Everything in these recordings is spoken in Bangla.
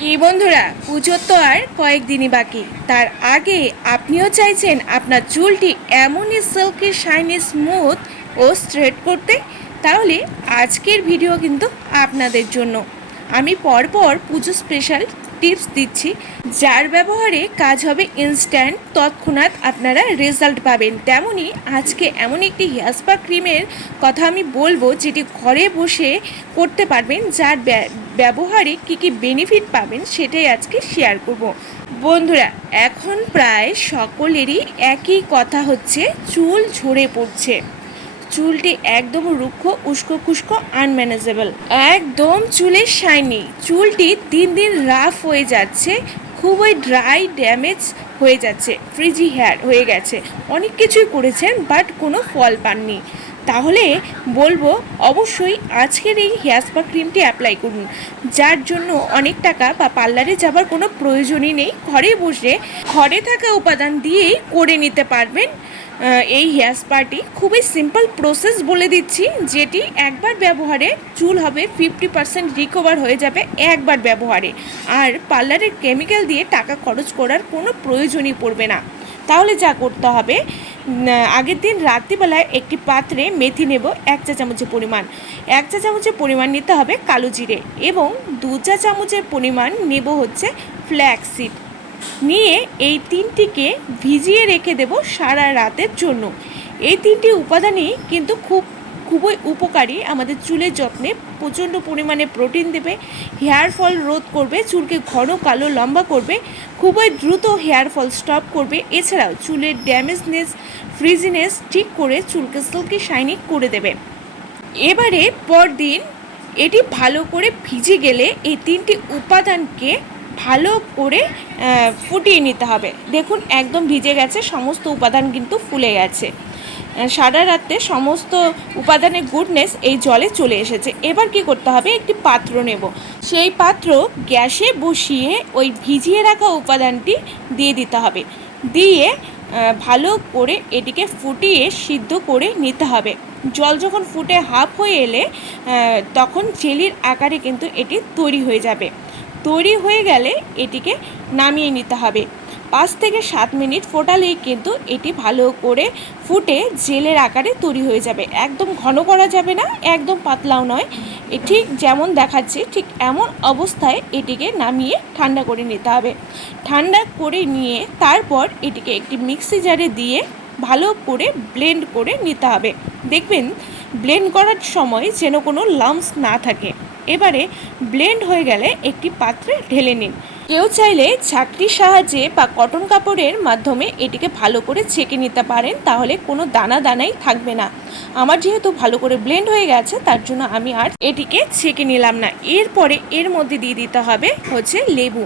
কি বন্ধুরা? পুজোর তো আর কয়েকদিনই বাকি। তার আগে আপনিও চাইছেন আপনার চুলটি এমনই সিল্কি, শাইনি, স্মুথ ও স্ট্রেট করতে? তাহলে আজকের ভিডিও কিন্তু আপনাদের জন্য। আমি পরপর পুজো স্পেশাল টিপস দিচ্ছি। যার ব্যবহারে কাজ হবে ইনস্ট্যান্ট তৎক্ষণাৎ আপনারা রেজাল্ট পাবেন। তেমনই আজকে এমন একটি হেয়ার স্পা ক্রিমের কথা আমি বলব, যেটি ঘরে বসে করতে পারবেন, যার ব্য- ব্যবহারে কী কী বেনিফিট পাবেন সেটাই আজকে শেয়ার করব। বন্ধুরা, এখন প্রায় সকলেরই একই কথা হচ্ছে, চুল ঝরে পড়ছে। চুলটি একদম রুক্ষ, উস্কো খুস্কো আনম্যানেজেবল একদম চুলের শাইনি চুলটি দিন দিন রাফ হয়ে যাচ্ছে, খুবই ড্রাই ড্যামেজ হয়ে যাচ্ছে ফ্রিজি হেয়ার হয়ে গেছে। অনেক কিছুই করেছেন বাট কোনো ফল পাননি। তাহলে বলব, অবশ্যই আজকের এই হেয়ার স্পা ক্রিমটি অ্যাপ্লাই করুন। যার জন্য অনেক টাকা বা পার্লারে যাবার কোনো প্রয়োজনই নেই। ঘরে বসে, ঘরে থাকা উপাদান দিয়েই করে নিতে পারবেন। এই হেয়ার স্পাটি খুবই সিম্পল প্রসেস বলে দিচ্ছি, যেটি একবার ব্যবহারে চুল হবে ফিফটি পার্সেন্ট রিকভার হয়ে যাবে একবার ব্যবহারে। আর পার্লারের কেমিক্যাল দিয়ে টাকা খরচ করার কোনো প্রয়োজনই পড়বে না। তাহলে যা করতে হবে আগের দিন রাত্রিবেলায় একটি পাত্রে মেথি নেব এক চা চামচের পরিমাণ। এক চা চামচের পরিমাণ নিতে হবে কালো জিরে এবং দু চা চামচের পরিমাণ নেব হচ্ছে ফ্ল্যাক্সিড নিয়ে এই তিনটিকে ভিজিয়ে রেখে দেব সারা রাতের জন্য। এই তিনটি উপাদানই কিন্তু খুব, খুবই উপকারী, আমাদের চুলের যত্নে প্রচণ্ড পরিমাণে প্রোটিন দেবে, হেয়ার ফল রোধ করবে, চুলকে ঘন, কালো, লম্বা করবে, খুবই দ্রুত হেয়ার ফল স্টপ করবে। এছাড়াও চুলের ড্যামেজনেস, ফ্রিজিনেস ঠিক করে চুলকে সিল্কি শাইনি করে দেবে। এবারে পরদিন এটি ভালো করে ভিজে গেলে এই তিনটি উপাদানকে ভালো করে ফুটিয়ে নিতে হবে। দেখুন, একদম ভিজে গেছে, সমস্ত উপাদান কিন্তু ফুলে গেছে। সারা রাতে সমস্ত উপাদানের গুডনেস এই জলে চলে এসেছে। এবার কি করতে হবে? একটি পাত্র নেব। সেই পাত্র গ্যাসে বসিয়ে ওই ভিজিয়ে রাখা উপাদানটি দিয়ে দিতে হবে। দিয়ে ভালো করে এটিকে ফুটিয়ে সিদ্ধ করে নিতে হবে। জল যখন ফুটে হাফ হয়ে এলে তখন জেলির আকারে কিন্তু এটি তৈরি হয়ে যাবে। তৈরি হয়ে গেলে এটিকে নামিয়ে নিতে হবে। পাঁচ থেকে সাত মিনিট ফোটালেই কিন্তু এটি ভালো করে ফুটে জেলের আকারে তৈরি হয়ে যাবে। একদম ঘন করা যাবে না, একদম পাতলাও নয়। এ ঠিক যেমন দেখাচ্ছে, ঠিক এমন অবস্থায় এটিকে নামিয়ে ঠান্ডা করে নিতে হবে। ঠান্ডা করে নিয়ে তারপর এটিকে একটি মিক্সি জারে দিয়ে ভালো করে ব্লেন্ড করে নিতে হবে। দেখবেন, ব্লেন্ড করার সময় যেন কোনো লামস না থাকে। এবারে ব্লেন্ড হয়ে গেলে একটি পাত্রে ঢেলে নিন। কেউ চাইলে ছাকরির সাহায্যে বা কটন কাপড়ের মাধ্যমে এটিকে ভালো করে ছেঁকে নিতে পারেন, তাহলে কোনো দানা দানাই থাকবে না। আমার যেহেতু ভালো করে ব্লেন্ড হয়ে গেছে, তার জন্য আমি আর এটিকে ছেঁকে নিলাম না। এরপরে এর মধ্যে দিয়ে দিতে হবে হচ্ছে লেবু।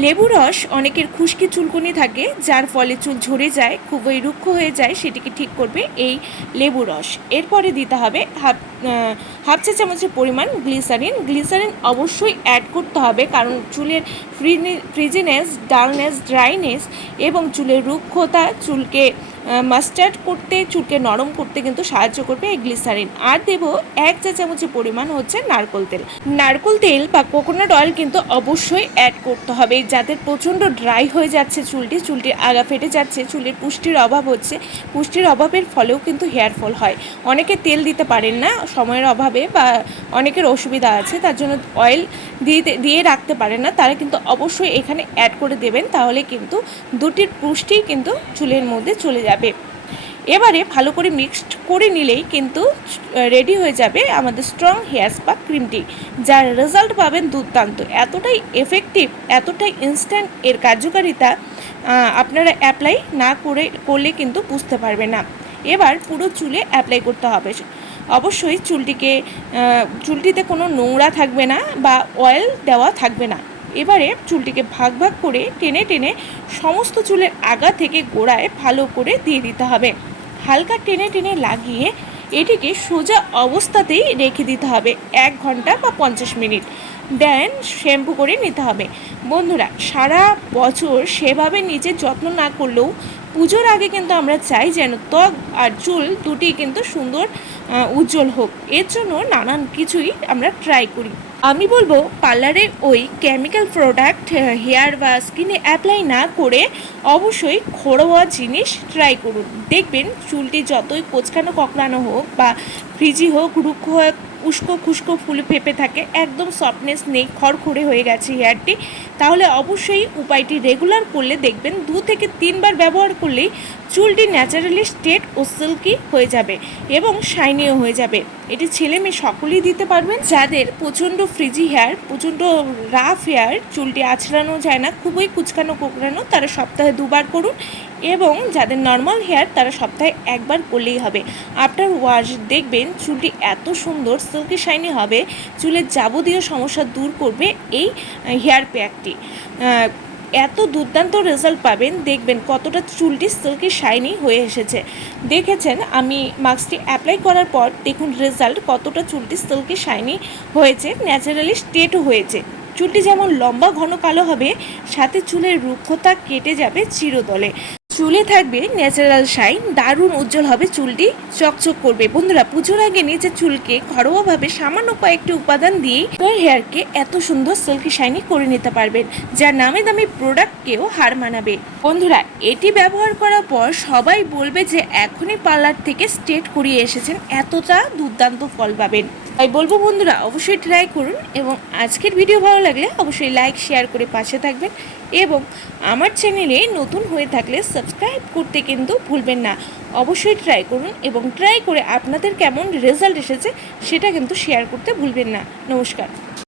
লেবু রস অনেকের খুশকি চুলকুনি থাকে, যার ফলে চুল ঝরে যায়, খুবই রুক্ষ হয়ে যায়, সেটিকে ঠিক করবে এই লেবু রস। এরপরে দিতে হবে হাফ হাফ চা চামচের পরিমাণ গ্লিসারিন। গ্লিসারিন অবশ্যই অ্যাড করতে হবে কারণ চুলের ফ্রিজিনেস ডালনেস ড্রাইনেস এবং চুলের রুক্ষতা চুলকে মাস্টার্ড করতে চুলকে নরম করতে কিন্তু সাহায্য করবে এই গ্লিসারিন আর দেব এক চা চামচের পরিমাণ হচ্ছে নারকোল তেল। নারকোল তেল বা কোকোনাট অয়েল কিন্তু অবশ্যই অ্যাড করতে হবে। যাদের প্রচণ্ড ড্রাই হয়ে যাচ্ছে চুলটি চুলটির আগা ফেটে যাচ্ছে, চুলের পুষ্টির অভাব হচ্ছে। পুষ্টির অভাবের ফলেও কিন্তু হেয়ার ফল হয়। অনেকে তেল দিতে পারেন না সময়ের অভাবে বা অনেকের অসুবিধা আছে, তার জন্য অয়েল দিয়ে দিয়ে রাখতে পারেন না। তারা কিন্তু অবশ্যই এখানে অ্যাড করে দেবেন। তাহলে কিন্তু দুটির পুষ্টি কিন্তু চুলের মধ্যে চলে যাবে। এবারে ভালো করে মিক্সড করে নিলেই কিন্তু রেডি হয়ে যাবে আমাদের স্ট্রং হেয়ার স্পা ক্রিমটি যার রেজাল্ট পাবেন দুর্দান্ত। এতটাই এফেক্টিভ এতটাই ইনস্ট্যান্ট এর কার্যকারিতা আপনারা অ্যাপ্লাই না করে, করলে কিন্তু বুঝতে পারবে না। এবার পুরো চুলে অ্যাপ্লাই করতে হবে। অবশ্যই চুলটিকে চুলটিতে কোনো নোংরা থাকবে না বা অয়েল দেওয়া থাকবে না। এবারে চুলটিকে ভাগ ভাগ করে টেনে টেনে সমস্ত চুলের আগা থেকে গোড়ায় ভালো করে দিয়ে দিতে হবে। হালকা টেনে টেনে লাগিয়ে এটিকে সোজা অবস্থাতেই রেখে দিতে হবে, এক ঘণ্টা বা পঞ্চাশ মিনিট। দেন শ্যাম্পু করে নিতে হবে। বন্ধুরা, সারা বছর সেভাবে নিজের যত্ন না করলেও পুজোর আগে কিন্তু আমরা চাই যেন ত্বক আর চুল দুটি কিন্তু সুন্দর উজ্জ্বল হোক। এর জন্য নানান কিছুই আমরা ট্রাই করি। আমি বলব পার্লারের ওই কেমিক্যাল প্রোডাক্ট হেয়ার বা স্কিনে অ্যাপ্লাই না করে অবশ্যই ঘরোয়া জিনিস ট্রাই করুন। দেখবেন চুলটি যতই কোচকানো ককড়ানো হোক বা ফ্রিজি হোক, রুক্ষ হোক উস্কো খুস্কো ফুল ফেপে থাকে, একদম সফটনেস নেই, খড়খড়ে হয়ে গেছে হেয়ারটি তাহলে অবশ্যই উপায়টি রেগুলার করলে দেখবেন, দু থেকে তিনবার ব্যবহার করলেই চুলটি ন্যাচারালি স্টেট ও সিল্কি হয়ে যাবে এবং শাইনিও হয়ে যাবে। এটি ছেলে মেয়ে সকলেই দিতে পারবেন। যাদের প্রচণ্ড ফ্রিজি হেয়ার প্রচণ্ড রাফ হেয়ার চুলটি আছড়ানো যায় না, খুবই কুচকানো, কোকড়ানো, তারা সপ্তাহে দুবার করুন এবং যাদের নর্মাল হেয়ার তারা সপ্তাহে একবার করলেই হবে। আফটার ওয়াশ দেখবেন চুলটি এত সুন্দর সিল্কি শাইনি হবে, চুলের যাবতীয় সমস্যা দূর করবে এই হেয়ার প্যাকটি এত দুর্দান্ত রেজাল্ট পাবেন, দেখবেন কতটা চুলটি সিল্কি শাইনি হয়ে এসেছে। দেখেছেন, আমি মাস্কটি অ্যাপ্লাই করার পর দেখুন রেজাল্ট কতটা চুলটি সিল্কি শাইনি হয়েছে ন্যাচারালি স্ট্রেটও হয়েছে। চুলটি যেমন লম্বা, ঘন, কালো হবে, সাথে চুলের রুক্ষতা কেটে যাবে চিরতলে। চুলে থাকবে ন্যাচারাল শাইন, দারুণ উজ্জ্বল হবে চুলটি, চকচক করবে। বন্ধুরা, পুজোর আগে নিজের চুলকে ঘরোয়াভাবে সামান্য কয়েকটি উপাদান দিয়েই আপনার হেয়ারকে এত সুন্দর সিল্কি শাইনি করে নিতে পারবেন যা নামে দামি প্রোডাক্টকেও হার মানাবে। বন্ধুরা, এটি ব্যবহার করার পর সবাই বলবে যে এখনই পার্লার থেকে স্ট্রেট করিয়ে এসেছেন, এতটা দুর্দান্ত ফল পাবেন। তাই বলব বন্ধুরা, অবশ্যই ট্রাই করুন এবং আজকের ভিডিও ভালো লাগলে অবশ্যই লাইক শেয়ার করে পাশে থাকবেন এবং আমার চ্যানেলে নতুন হয়ে থাকলে সাবস্ক্রাইব করতে কিন্তু ভুলবেন না। অবশ্যই ট্রাই করুন এবং ট্রাই করে আপনাদের কেমন রেজাল্ট এসেছে সেটা কিন্তু শেয়ার করতে ভুলবেন না। নমস্কার।